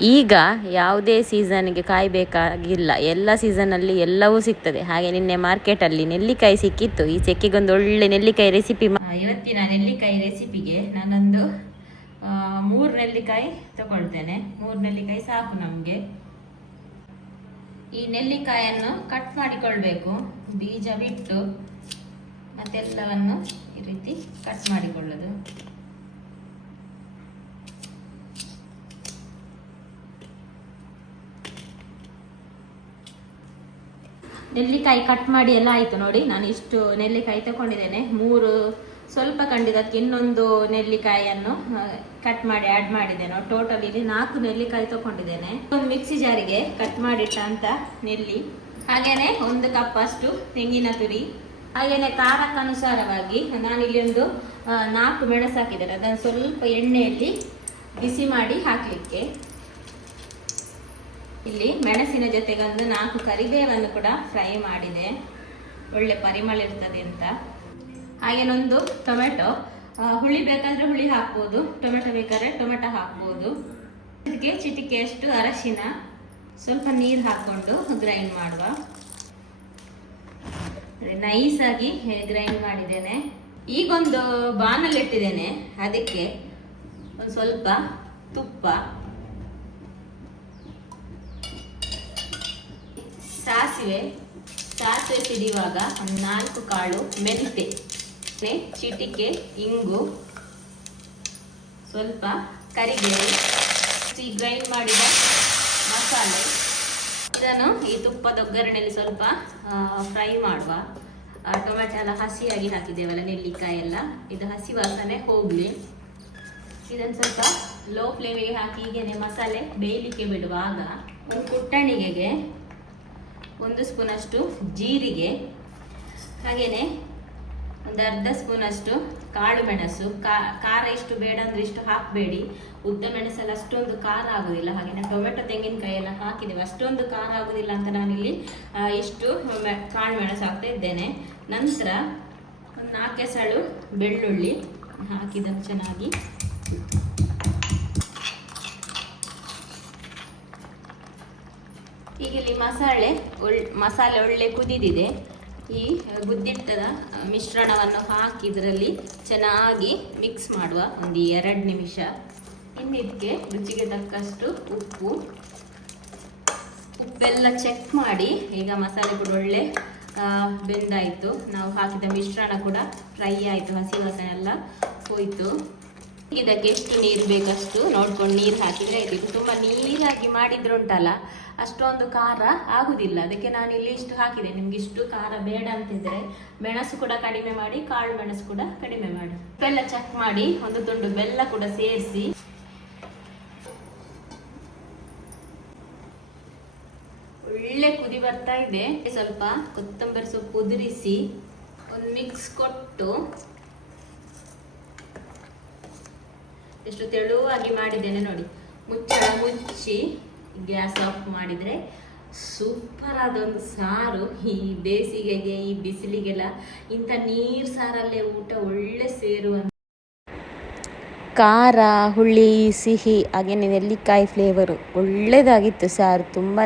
ಈಗ ಯಾವುದೇ ಸೀಸನ್ಗೆ ಕಾಯಬೇಕಾಗಿಲ್ಲ. ಎಲ್ಲ ಸೀಸನಲ್ಲಿ ಎಲ್ಲವೂ ಸಿಗ್ತದೆ. ಹಾಗೆ ನಿನ್ನೆ ಮಾರ್ಕೆಟಲ್ಲಿ ನೆಲ್ಲಿಕಾಯಿ ಸಿಕ್ಕಿತ್ತು. ಈ ಚೆಕ್ಕಿಗೊಂದು ಒಳ್ಳೆ ನೆಲ್ಲಿಕಾಯಿ ರೆಸಿಪಿ ಇವತ್ತಿನ ನೆಲ್ಲಿಕಾಯಿ ರೆಸಿಪಿಗೆ ನಾನೊಂದು ಮೂರು ನೆಲ್ಲಿಕಾಯಿ ತಗೊಳ್ತೇನೆ. ಮೂರು ನೆಲ್ಲಿಕಾಯಿ ಸಾಕು ನಮಗೆ. ಈ ನೆಲ್ಲಿಕಾಯನ್ನು ಕಟ್ ಮಾಡಿಕೊಳ್ಬೇಕು. ಬೀಜ ಬಿಟ್ಟು ಮತ್ತೆಲ್ಲವನ್ನು ಈ ರೀತಿ ಕಟ್ ಮಾಡಿಕೊಳ್ಳೋದು. ನೆಲ್ಲಿಕಾಯಿ ಕಟ್ ಮಾಡಿ ಎಲ್ಲ ಆಯಿತು ನೋಡಿ. ನಾನು ಇಷ್ಟು ನೆಲ್ಲಿಕಾಯಿ ತಗೊಂಡಿದ್ದೇನೆ. ಮೂರು ಸ್ವಲ್ಪ ಕಂಡಿದ್ದಕ್ಕೆ ಇನ್ನೊಂದು ನೆಲ್ಲಿಕಾಯಿಯನ್ನು ಕಟ್ ಮಾಡಿ ಆ್ಯಡ್ ಮಾಡಿದ್ದೇನೆ. ಟೋಟಲ್ ಇಲ್ಲಿ ನಾಲ್ಕು ನೆಲ್ಲಿಕಾಯಿ ತಗೊಂಡಿದ್ದೇನೆ. ಒಂದು ಮಿಕ್ಸಿ ಜಾರಿಗೆ ಕಟ್ ಮಾಡಿಟ್ಟಂತ ನೆಲ್ಲಿ. ಹಾಗೇನೆ ಒಂದು ಕಪ್ ಅಷ್ಟು ತೆಂಗಿನ ತುರಿ. ಹಾಗೇನೆ ಖಾರಕ್ಕನುಸಾರವಾಗಿ ಇಲ್ಲಿ ಒಂದು ನಾಲ್ಕು ಮೆಣಸು ಹಾಕಿದ್ದೇನೆ. ಅದನ್ನು ಸ್ವಲ್ಪ ಎಣ್ಣೆಯಲ್ಲಿ ಬಿಸಿ ಮಾಡಿ ಹಾಕಲಿಕ್ಕೆ. ಇಲ್ಲಿ ಮೆಣಸಿನ ಜೊತೆಗೆ ಒಂದು ನಾಲ್ಕು ಕರಿಬೇವನ್ನು ಕೂಡ ಫ್ರೈ ಮಾಡಿದೆ. ಒಳ್ಳೆ ಪರಿಮಳ ಇರ್ತದೆ ಅಂತ. ಹಾಗೇನೊಂದು ಟೊಮೆಟೊ. ಹುಳಿ ಬೇಕಾದ್ರೆ ಹುಳಿ ಹಾಕ್ಬೋದು, ಟೊಮೆಟೊ ಬೇಕಾದ್ರೆ ಟೊಮೆಟೊ ಹಾಕ್ಬೋದು. ಇದಕ್ಕೆ ಚಿಟಿಕೆಯಷ್ಟು ಅರಶಿನ, ಸ್ವಲ್ಪ ನೀರು ಹಾಕ್ಕೊಂಡು ಗ್ರೈಂಡ್ ಮಾಡುವ. ನೈಸ್ ಆಗಿ ಗ್ರೈಂಡ್ ಮಾಡಿದ್ದೇನೆ. ಈಗೊಂದು ಬಾನಲ್ಲಿ ಇಟ್ಟಿದ್ದೇನೆ ಅದಕ್ಕೆ ಒಂದು ಸ್ವಲ್ಪ ತುಪ್ಪ. ಸಾಸಿವೆ ಸಾಸಿವೆ ಸಿಡಿಯುವಾಗ ನಾಲ್ಕು ಕಾಳು ಮೆಂತೆ ಚಿಟಿಕೆ, ಇಂಗು, ಸ್ವಲ್ಪ ಕರಿಬೇವು. ಗ್ರೈಂಡ್ ಮಾಡಿದ ಮಸಾಲೆ. ಇದನ್ನು ಈ ತುಪ್ಪದ ಒಗ್ಗರಣೆಯಲ್ಲಿ ಸ್ವಲ್ಪ ಫ್ರೈ ಮಾಡುವ. ಟೊಮೆಟೊ ಎಲ್ಲ ಹಸಿಯಾಗಿ ಹಾಕಿದ್ದೇವಲ್ಲ, ನೆಲ್ಲಿಕಾಯಿ ಎಲ್ಲ. ಇದು ಹಸಿ ವಾಸನೆ ಹೋಗಲಿ. ಇದನ್ನು ಸ್ವಲ್ಪ ಲೋ ಫ್ಲೇಮಿಗೆ ಹಾಕಿ ಹೀಗೆ ಮಸಾಲೆ ಬೇಯಲಿಕ್ಕೆ ಬಿಡುವಾಗ, ಒಂದು ಕುಟ್ಟಣಿಗೆಗೆ ಒಂದು ಸ್ಪೂನಷ್ಟು ಜೀರಿಗೆ ಹಾಗೆಯೇ ಒಂದು ಅರ್ಧ ಸ್ಪೂನಷ್ಟು ಕಾಳು ಮೆಣಸು. ಖಾರ ಇಷ್ಟು ಬೇಡ ಅಂದರೆ ಇಷ್ಟು ಹಾಕಬೇಡಿ. ಉದ್ದ ಮೆಣಸಲ್ಲಿ ಅಷ್ಟೊಂದು ಖಾರ ಆಗೋದಿಲ್ಲ. ಹಾಗೆಯೇ ಟೊಮೆಟೊ ತೆಂಗಿನಕಾಯಿ ಎಲ್ಲ ಹಾಕಿದ್ದೇವೆ. ಅಷ್ಟೊಂದು ಖಾರ ಆಗೋದಿಲ್ಲ ಅಂತ ನಾನಿಲ್ಲಿ ಇಷ್ಟು ಕಾಳು ಮೆಣಸು ಹಾಕ್ತಾ ಇದ್ದೇನೆ. ನಂತರ ಒಂದು ನಾಲ್ಕು ಎಸಳು ಬೆಳ್ಳುಳ್ಳಿ ಹಾಕಿದ ಚೆನ್ನಾಗಿ. ಈಗ ಮಸಾಲೆ ಒಳ್ಳೆ ಮಸಾಲೆ ಒಳ್ಳೆ ಕುದಿದಿದೆ. ಈ ಗುದ್ದಿಟ್ಟದ ಮಿಶ್ರಣವನ್ನು ಹಾಕಿ ಇದರಲ್ಲಿ ಚೆನ್ನಾಗಿ ಮಿಕ್ಸ್ ಮಾಡುವ ಒಂದು ಎರಡು ನಿಮಿಷ. ಇನ್ನಿದಕ್ಕೆ ರುಚಿಗೆ ತಕ್ಕಷ್ಟು ಉಪ್ಪು. ಉಪ್ಪೆಲ್ಲ ಚೆಕ್ ಮಾಡಿ. ಈಗ ಮಸಾಲೆ ಕೂಡ ಒಳ್ಳೆ ಬೆಂದಾಯಿತು. ನಾವು ಹಾಕಿದ ಮಿಶ್ರಣ ಕೂಡ ಫ್ರೈ ಆಯಿತು, ಹಸಿ ವಾಸನೆ ಎಲ್ಲ ಹೋಯಿತು. ಇದಕ್ಕೆ ಎಷ್ಟು ನೀರು ಬೇಕಷ್ಟು ನೋಡ್ಕೊಂಡು ನೀರು ಹಾಕಿದರೆ ಆಯ್ತು. ತುಂಬ ನೀರಾಗಿ ಮಾಡಿದ್ರೆ ಉಂಟಲ್ಲ ಅಷ್ಟೊಂದು ಖಾರ ಆಗುದಿಲ್ಲ. ಅದಕ್ಕೆ ನಾನು ಇಲ್ಲಿ ಇಷ್ಟು ಹಾಕಿದೆ. ನಿಮ್ಗೆ ಇಷ್ಟು ಖಾರ ಬೇಡ ಅಂತಿದ್ರೆ ಮೆಣಸು ಕೂಡ ಕಡಿಮೆ ಮಾಡಿ, ಕಾಳು ಮೆಣಸು ಕೂಡ ಕಡಿಮೆ ಮಾಡಿ. ಬೆಲ್ಲ ಚೆಕ್ ಮಾಡಿ, ಒಂದು ತುಂಡು ಬೆಲ್ಲ ಕೂಡ ಸೇರಿಸಿ. ಒಳ್ಳೆ ಕುದಿ ಬರ್ತಾ ಇದೆ. ಸ್ವಲ್ಪ ಕೊತ್ತಂಬರಿ ಸೊಪ್ಪು ಕುದುರಿಸಿ ಒಂದು ಮಿಕ್ಸ್ ಕೊಟ್ಟು ಎಷ್ಟು ತೆಳುವಾಗಿ ಮಾಡಿದ್ದೇನೆ ನೋಡಿ. ಮುಚ್ಚಳ ಮುಚ್ಚಿ ಗ್ಯಾಸ್ ಆಫ್ ಮಾಡಿದ್ರೆ ಸೂಪರ್ ಆದ ಒಂದು ಸಾರು ಈ ಬೇಸಿಗೆಗೆ ಈ ಬಿಸಿಲಿಗೆಲ್ಲ ಇಂಥ ನೀರು ಸಾರಲ್ಲೇ ಊಟ ಒಳ್ಳೆ ಸೇರುವಂತ ಖಾರ ಹುಳಿ ಸಿಹಿ ಹಾಗೆಯೇ ನೆಲ್ಲಿಕಾಯಿ ಫ್ಲೇವರು ಒಳ್ಳೆಯದಾಗಿತ್ತು ಸಾರು. ತುಂಬಾ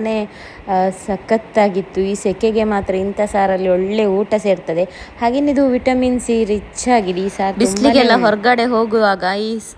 ಸಖತ್ತಾಗಿತ್ತು. ಈ ಸೆಕೆಗೆ ಮಾತ್ರ ಇಂಥ ಸಾರಲ್ಲಿ ಒಳ್ಳೆ ಊಟ ಸೇರ್ತದೆ. ಹಾಗೆಯೇ ಇದು ವಿಟಮಿನ್ ಸಿ ರಿಚ್ ಆಗಿದೆ. ಈ ಸಾರು ಬಿಸಿಲಿಗೆಲ್ಲ ಹೊರಗಡೆ ಹೋಗುವಾಗ ಈ ಸ್-